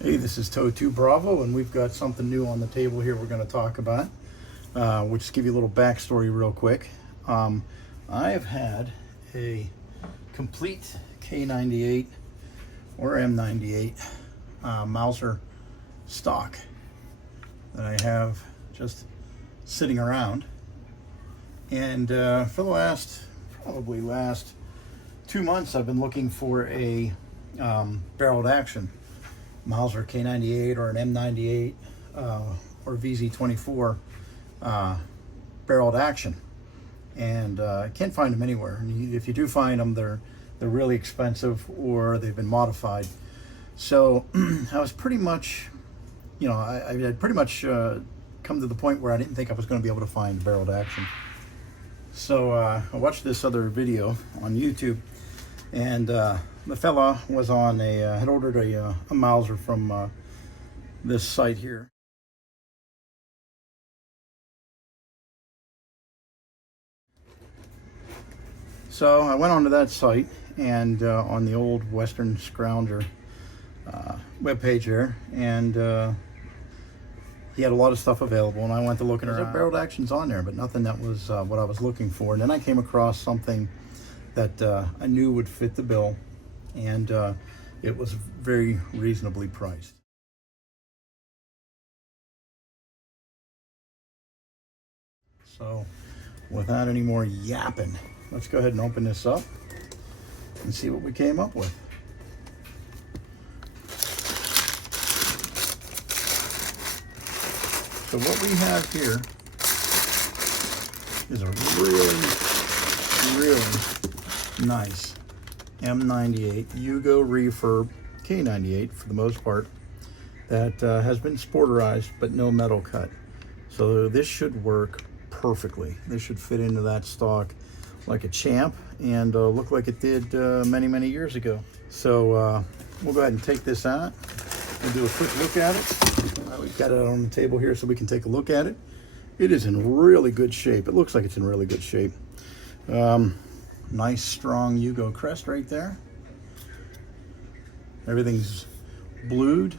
Hey, this is Toe2 Bravo, and we've got something new on the table here we're going to talk about. We'll just give you a little backstory real quick. I have had a complete K98 or M98 Mauser stock that I have just sitting around. And for the probably last 2 months, I've been looking for a barreled action Mauser K98 or an M98 or VZ24 barreled action, and I can't find them anywhere. And if you do find them, they're really expensive or they've been modified. So I was pretty much, I had pretty much come to the point where I didn't think I was going to be able to find barreled action. So I watched this other video on YouTube, and the fella was on had ordered a Mauser from this site here. So I went onto that site, and on the old Western Scrounger webpage there, and he had a lot of stuff available, and I went to looking around. Barreled actions on there, but nothing that was what I was looking for. And then I came across something that I knew would fit the bill, and it was very reasonably priced. So without any more yapping, let's go ahead and open this up and see what we came up with. So what we have here is a really nice M98 Yugo refurb K98 for the most part that has been sporterized but no metal cut. So this should work perfectly. This should fit into that stock like a champ and look like it did many years ago. So we'll go ahead and take this out. We'll do a quick look at it. We've got it on the table here so we can take a look at it. It is in really good shape. It looks like it's in really good shape. Nice strong Yugo crest right there. Everything's blued,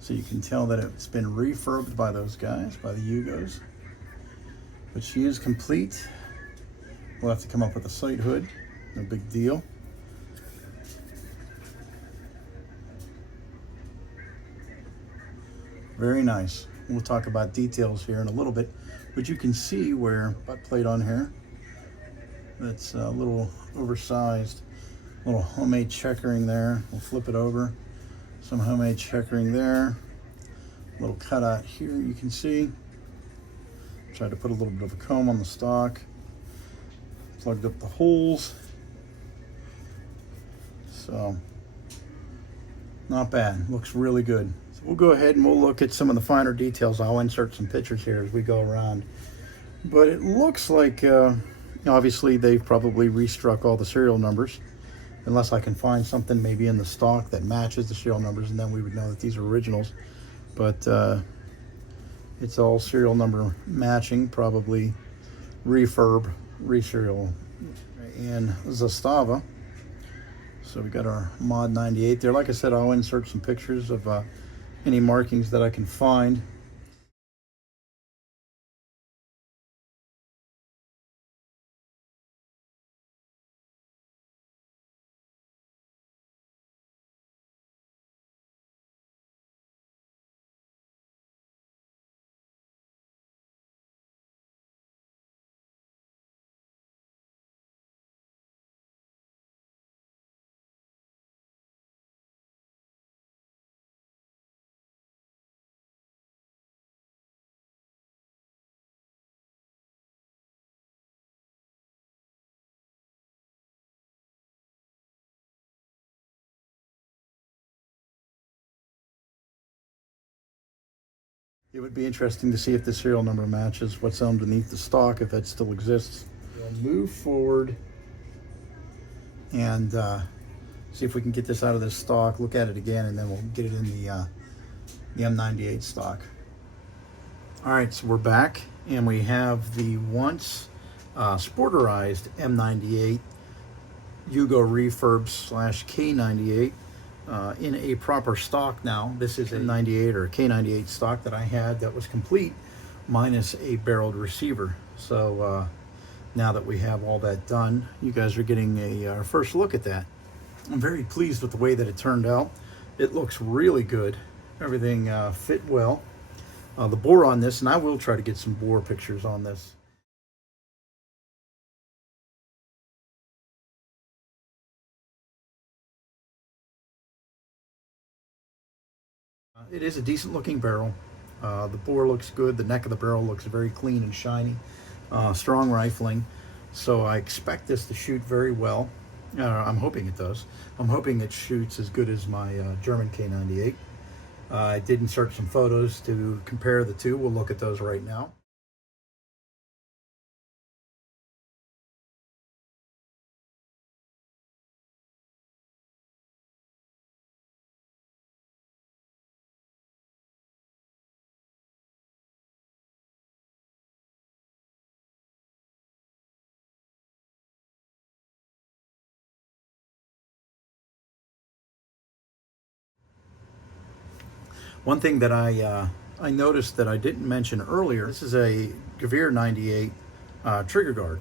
so you can tell that it's been refurbed by those guys, by the Yugos. But she is complete. We'll have to come up with a sight hood. No big deal. Very nice. We'll talk about details here in a little bit, but you can see where butt plate on here. That's a little oversized. Little homemade checkering there. We'll flip it over. Some homemade checkering there. A little cutout here you can see. Tried to put a little bit of a comb on the stock. Plugged up the holes. So, not bad. Looks really good. So we'll go ahead and we'll look at some of the finer details. I'll insert some pictures here as we go around. But it looks like, obviously they've probably restruck all the serial numbers, unless I can find something maybe in the stock that matches the serial numbers, and then we would know that these are originals. But it's all serial number matching, probably refurb, reserial, and Zastava. So we got our Mod 98 there. Like I said, I'll insert some pictures of any markings that I can find. It would be interesting to see if the serial number matches what's underneath the stock, if that still exists. We'll move forward and see if we can get this out of this stock, look at it again, and then we'll get it in the M98 stock. All right, so we're back, and we have the once sporterized M98 Yugo refurb / K98 in a proper stock now. This is a 98 or K98 stock that I had that was complete, minus a barreled receiver. So now that we have all that done, you guys are getting our first look at that. I'm very pleased with the way that it turned out. It looks really good. Everything fit well. The bore on this, and I will try to get some bore pictures on this. It is a decent looking barrel. The bore looks good. The neck of the barrel looks very clean and shiny. Strong rifling. So I expect this to shoot very well. I'm hoping it does. I'm hoping it shoots as good as my German K98. I did insert some photos to compare the two. We'll look at those right now. One thing that I noticed that I didn't mention earlier, this is a Gavir 98 trigger guard.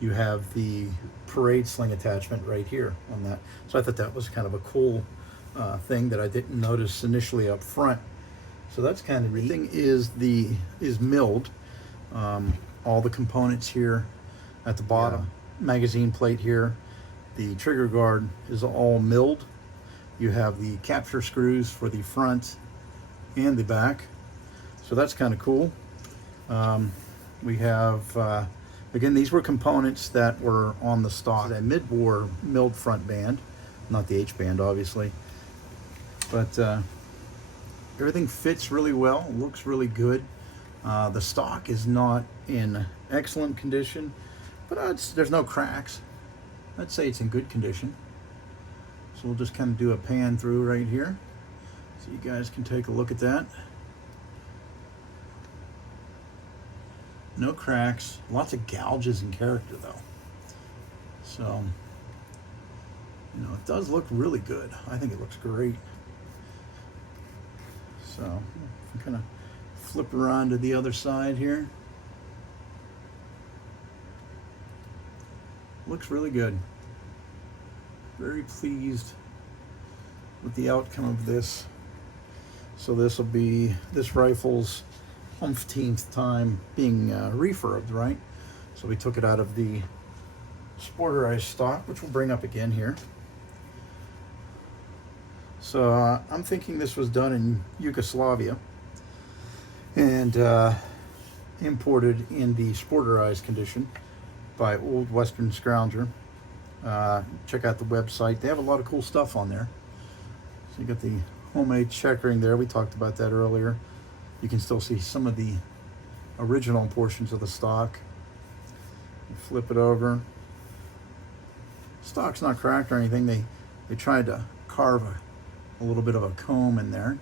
You have the parade sling attachment right here on that. So I thought that was kind of a cool thing that I didn't notice initially up front. So that's kind of neat. Everything is milled. All the components here at the bottom, magazine plate here, the trigger guard is all milled. You have the capture screws for the front and the back, so that's kind of cool. We have again, these were components that were on the stock. That mid-bore milled front band, not the H band obviously, but everything fits really well, looks really good. The stock is not in excellent condition, but there's no cracks. I'd say it's in good condition. So we'll just kind of do a pan through right here so you guys can take a look at that. No cracks, lots of gouges in character though. So, you know, it does look really good. I think it looks great. So, kind of flip around to the other side here. Looks really good. Very pleased with the outcome of this. So this will be this rifle's umpteenth time being refurbed, right? So we took it out of the sporterized stock, which we'll bring up again here. So I'm thinking this was done in Yugoslavia and imported in the sporterized condition by Old Western Scrounger. Check out the website. They have a lot of cool stuff on there. So you got the homemade checkering there. We talked about that earlier. You can still see some of the original portions of the stock. You flip it over. Stock's not cracked or anything. They tried to carve a little bit of a comb in there.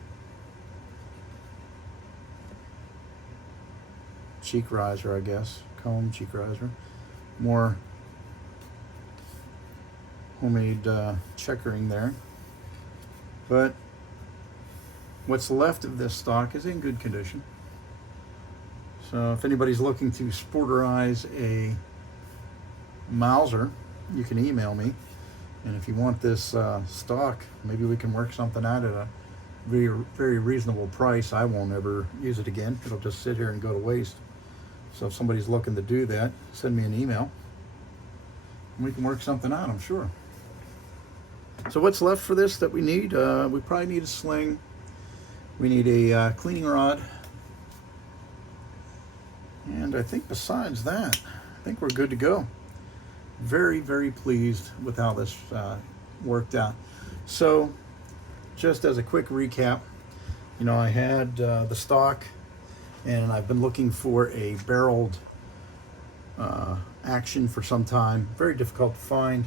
Cheek riser, I guess. Comb, cheek riser. More homemade checkering there. But what's left of this stock is in good condition. So if anybody's looking to sporterize a Mauser, you can email me. And if you want this stock, maybe we can work something out at a very, very reasonable price. I won't ever use it again. It'll just sit here and go to waste. So if somebody's looking to do that, send me an email. And we can work something out, I'm sure. So what's left for this that we need? We probably need a sling. We need a cleaning rod. And I think besides that, I think we're good to go. Very, very pleased with how this worked out. So just as a quick recap, you know, I had the stock and I've been looking for a barreled action for some time. Very difficult to find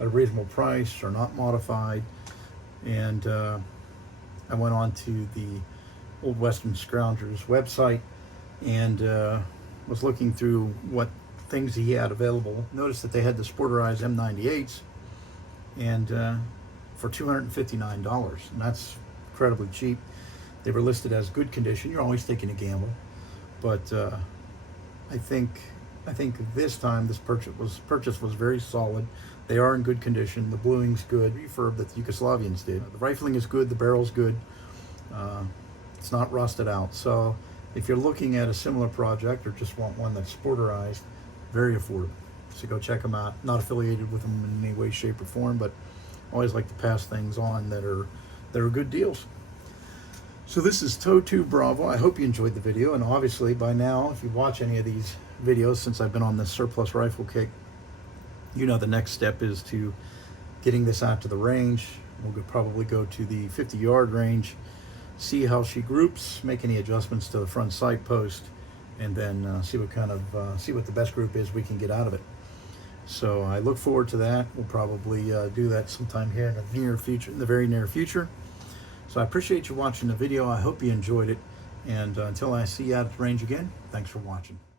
at a reasonable price or not modified. And I went on to the Old Western Scrounger's website and was looking through what things he had available. Noticed that they had the sporterized M98s and for $259, and that's incredibly cheap. They were listed as good condition. You're always taking a gamble, but I think this time this purchase was very solid. They are in good condition. The bluing's good, refurb that the Yugoslavians did. The rifling is good. The barrel's good. It's not rusted out. So if you're looking at a similar project or just want one that's sporterized, very affordable. So go check them out. Not affiliated with them in any way, shape, or form, but always like to pass things on that are good deals. So this is Toe 2 Bravo. I hope you enjoyed the video, and obviously by now, if you watch any of these videos since I've been on this surplus rifle kick, you know the next step is to getting this out to the range. We'll probably go to the 50-yard range, see how she groups, make any adjustments to the front sight post, and then see what the best group is we can get out of it. So I look forward to that. We'll probably do that sometime here in the near future, in the very near future. So I appreciate you watching the video. I hope you enjoyed it. And until I see you out at the range again, thanks for watching.